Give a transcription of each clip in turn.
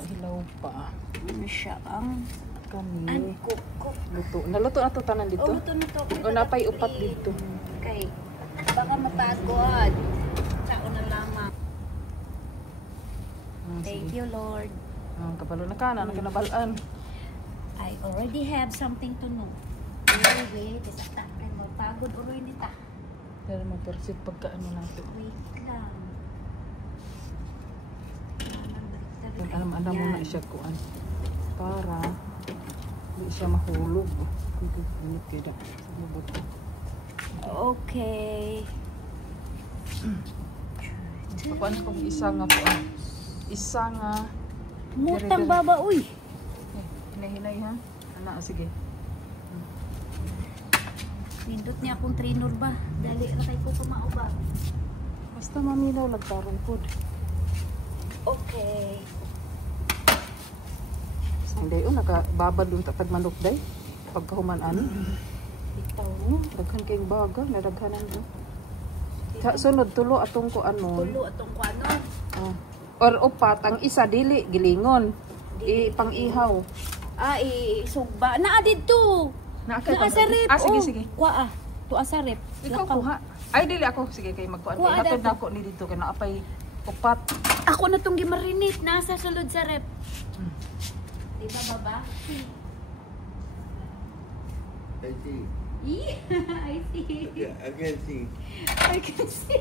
Hilaw pa. Ano siya ang Kami. cook. Luto. Naluto na to tanan dito? Oh, luto na to. O napay upat dito. Okay. Baka mapagod. Sao na lamang. Thank you, Lord. Kapalo na ka na. Nakinabalaan. I already have something to know. Anyway, isa ta. Ay, mapagod uloy nita. Pero mag-perceive pagkaano natin. Wait lang. Alam mo na siya kuan. Para hindi siya mahulog. Okay. Pakuan ko isa nga kuan. Isa nga. Mutang baba, uy. Hinay-hinay ha. Ana, sige. Pindot niya akong trinor ba? Dali na kay ko tumao ba? Basta mamilaw, lagtarong pod. Okay. Hindi, nakababad doon tatag manok day. Pagkahuman-an. Bitaw mo. Daghan kayong baga, nadaghanan doon. Sunod, tulo atong kuan mo. Tulo atong kuanon. Or upat, ang isa dili, gilingon. Pang-ihaw. Isugba. Naa dito. Naa sa rep. Sige, sige. Kuha tuwa sa rep. Ikaw kuha. Ay, dili ako. Sige, kayo magkuhan. Hatod na ako ni dito. Kaya naapay upat. Ako na itong gimarinate. Nasa sulod sa rep. Diba, baba? I see. I see. Yeah, I can see. I can see.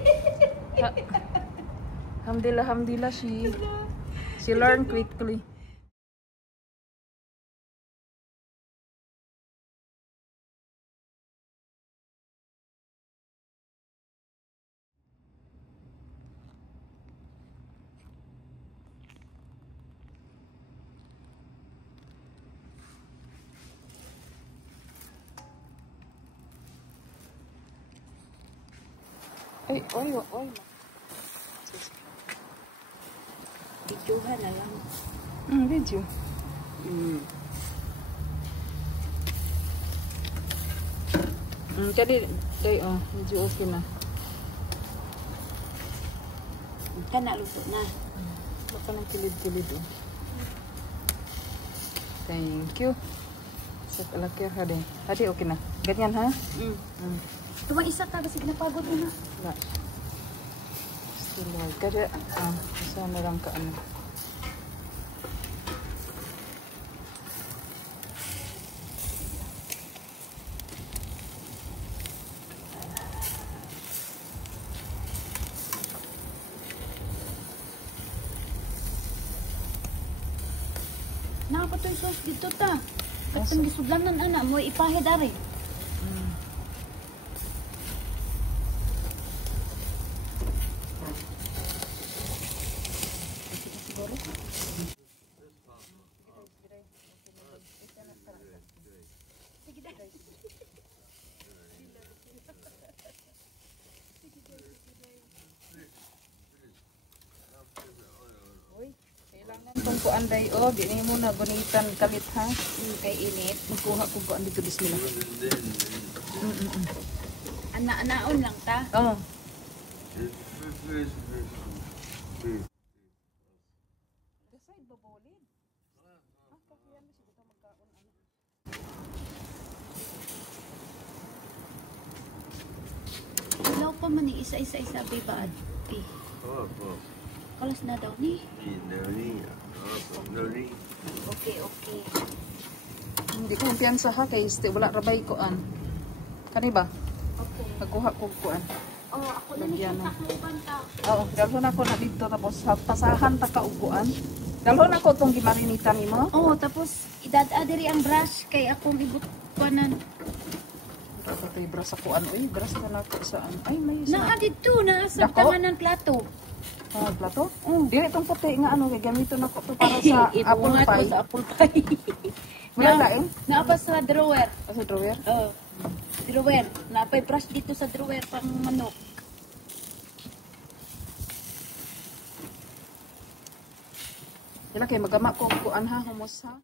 Alhamdulillah, she learned quickly. Ay, oy. Videohan na lang. Video. Jadi, medyo okay na. Kana luto na. Baka ng kilid-kilid Thank you. Sa kalakir ha din. Hadi, okay na. Ganyan ha? Tuwang isa ka kasi napagod mo na. Wala. Still like. Kada, isa na lang ka ano. Nakapatoy sauce dito ta. Katong gisudlanan ana mo ipahid ari. Itong kuan day di mo na gunitan kalit ha. Kay init. Kuha ko kuan dito bismillah. Ana-anaon lang ta. Decide babolid. Kakiyan mo siguro magkaon ano. Ilaw pa man ni isa-isa bibad. Kalas na daw ni. Okay. Hindi ko kumpiyansa ha kay wala rabay kuan. Kani ba? Okay. Magkuha ko kuan. Ako na ni takluban ta. Dalhon ako na dito tapos pasahan ta ka uguan. Dalhon ako tong gimarinita nimo. Tapos idad-adiri ang brush kay akong ibutpanan. Patay bras ako ano bras na nako saan. Ay may Naa dito na sa tangan ng plato. Plato? Dili itong puti nga ano kay gamiton ako to para sa apple pie. Sa apple pie. Wala laing? Naapa sa drawer. Sa drawer? Drawer. Naapay brush dito sa drawer pang manok. Dila kay magama ko kuan ha humos ha.